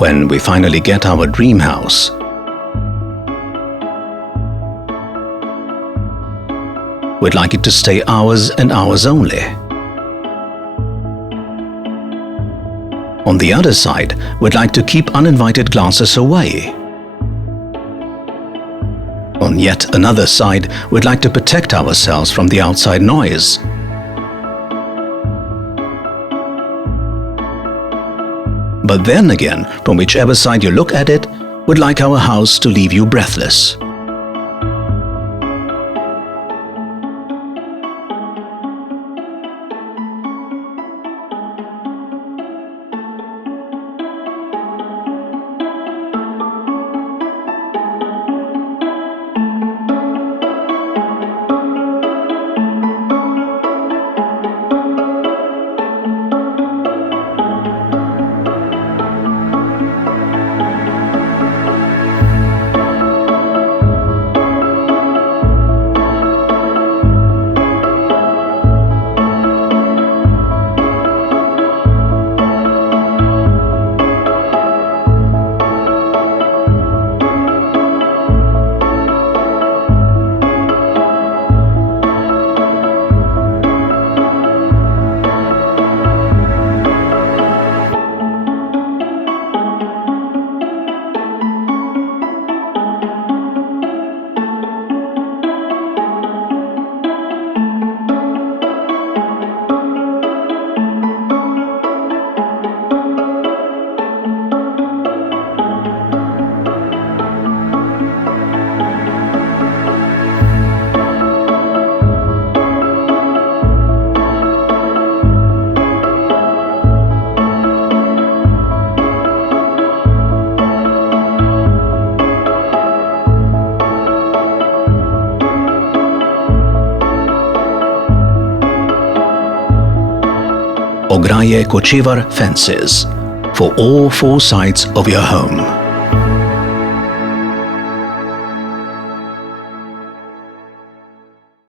When we finally get our dream house, we'd like it to stay hours and hours only. On the other side, we'd like to keep uninvited glances away. On yet another side, we'd like to protect ourselves from the outside noise. But then again, from whichever side you look at it, we'd like our house to leave you breathless. Ograje Kočevar fences for all four sides of your home.